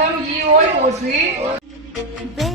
સમજી હોય ઓછી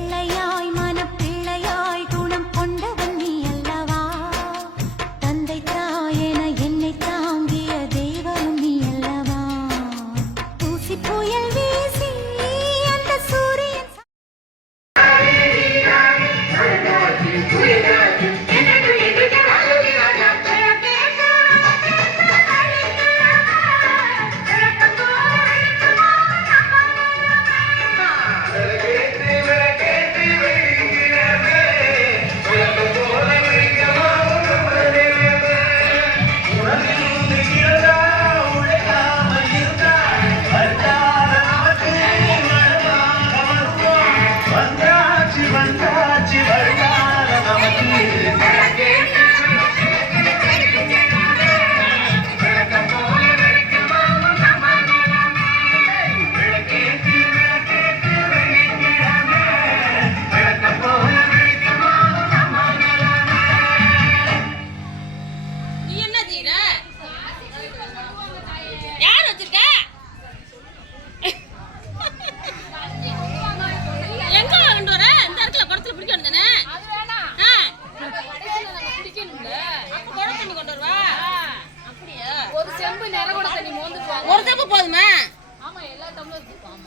ஒரு செம்பு போதுமா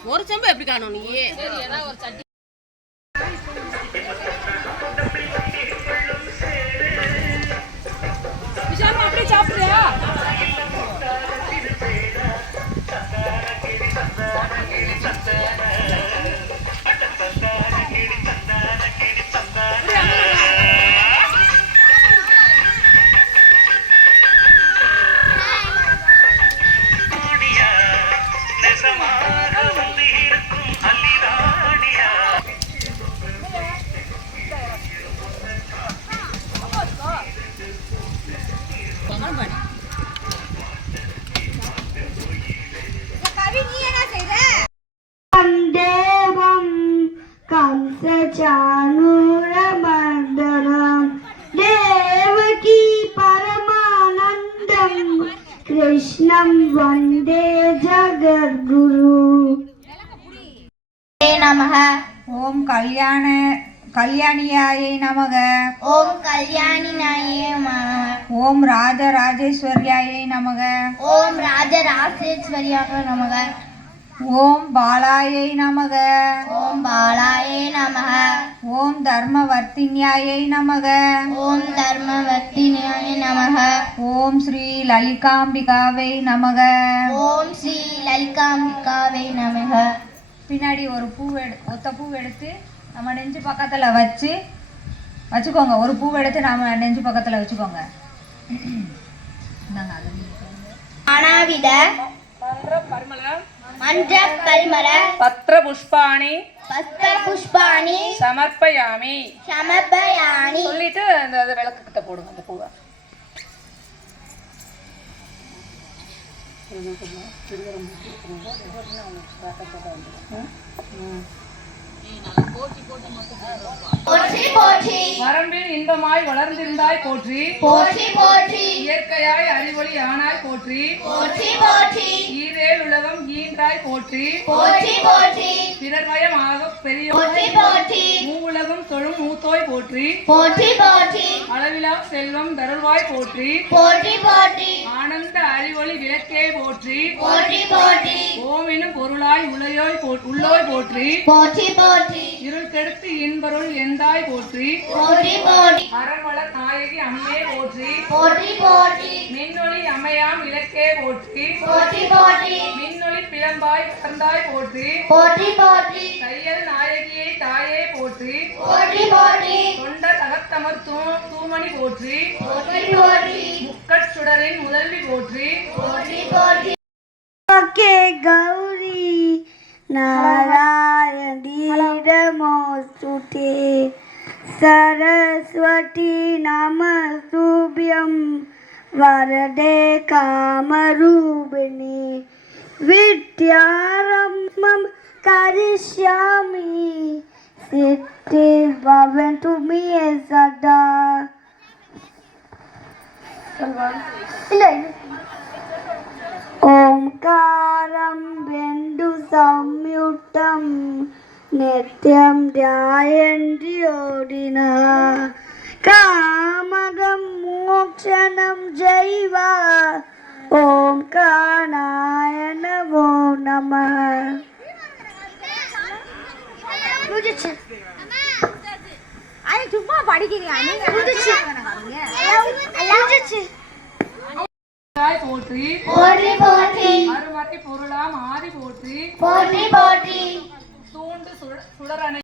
ஒரு செம்பு எப்படி காணும் நீ விஷாமா அப்படியே சாப்பிடுறியா చానూర మందరం దేవకి పరమానందం కృష్ణం వందే జగద్గురు నమ ఓం కళ్యాణ கல்யாணியாயை நமக. ஓம் கல்யாணினாயே நமக. ஓம் ராஜராஜேஸ்வரியாயை நமக. ஓம் ராஜராஜேஸ்வரியாக நமக. ஓம் பாலாயை நமக. ஓம் பாலாய ஓம் தர்மவர்த்தின்யாயை நமக. ஓம் தர்மவர்த்தினியாய நமக. ஓம் ஸ்ரீ லலிகாம்பிகாவை நமக. ஓம் ஸ்ரீ லலிகாம்பிகாவே நமக. பின்னாடி ஒரு பூ எடு ஒத்த பூ எடுத்து நம்ம நெஞ்சு பக்கத்தில் வச்சு வச்சுக்கோங்க. ஒரு பூ எடுத்து நம்ம நெஞ்சு பக்கத்தில் வச்சுக்கோங்க. அனாவித மன்ற பரிமள. பத்ர புஷ்பாணி. பஸ்த புஷ்பாணி சமர்ப்பயாமி சமர்ப்பயாணி சொல்லிட்டு அந்த விளக்கு கிட்ட போடுங்க அந்த பூவை போற்றி வரம்பில் இன்பமாய் வளர்ந்திருந்தாய் போற்றி. போற்றி போற்றி. இயற்கையாய் அறிவொளி ஆனாய் போற்றி. போற்றி போற்றி. ஈரேல் உலகம் ஈன்றாய் போற்றி. போற்றி போற்றி. பிறர்மயமாக பெரிய போற்றி போற்றி. மூவுலகம் தொழும் மூத்தோய் போற்றி. போற்றி போற்றி. அளவிலா செல்வம் தருள்வாய் போற்றி. போற்றி போற்றி. ஆனந்த அறிவொளி விளக்கே போற்றி. போற்றி போற்றி. ஓமெனும் பொருளாய் உளையோய் உள்ளோய் போற்றி. போற்றி போற்றி. இருள் கெடுத்து இன்பருள் எந்தாய் போற்றி. போற்றி போற்றி. அறவளர் நாயகி அம்மே போற்றி. போற்றி போற்றி. மின்னொளி அமையாம் விளக்கே போற்றி. போற்றி போற்றி. மின்னொளி பிளம்பாய் வளர்ந்தாய் போற்றி. போற்றி போற்றி. தையல் நாயகியை தாயே போற்றி. போற்றி போற்றி. தூமணி போற்றி போற்றி போற்றி முக்கட் சுடரின் முதல்வி போற்றி போற்றி போற்றி के गौरी नारायणी नमोस्तुते सरस्वती नमस्तुभ्यं वरदे कामरूपिणि विद्यारम्भं करिष्यामि सिद्धिर्भवन्तु मे सदा ഇല്ല ഓംകാരം ബന്ധു സംയുക്തം നിത്യം രായണ്ടിയോടിന. കാമകം മോക്ഷണം ജൈവ. ഓം കാണായണവോ നമ ചുമ്മാ പഠിക്കുക தாய் போற்றி. போற்றி போற்றி. அருமறை பொருளாம் ஆதி போற்றி. போற்றி போற்றி. தூண்டு சுட- சுடரணை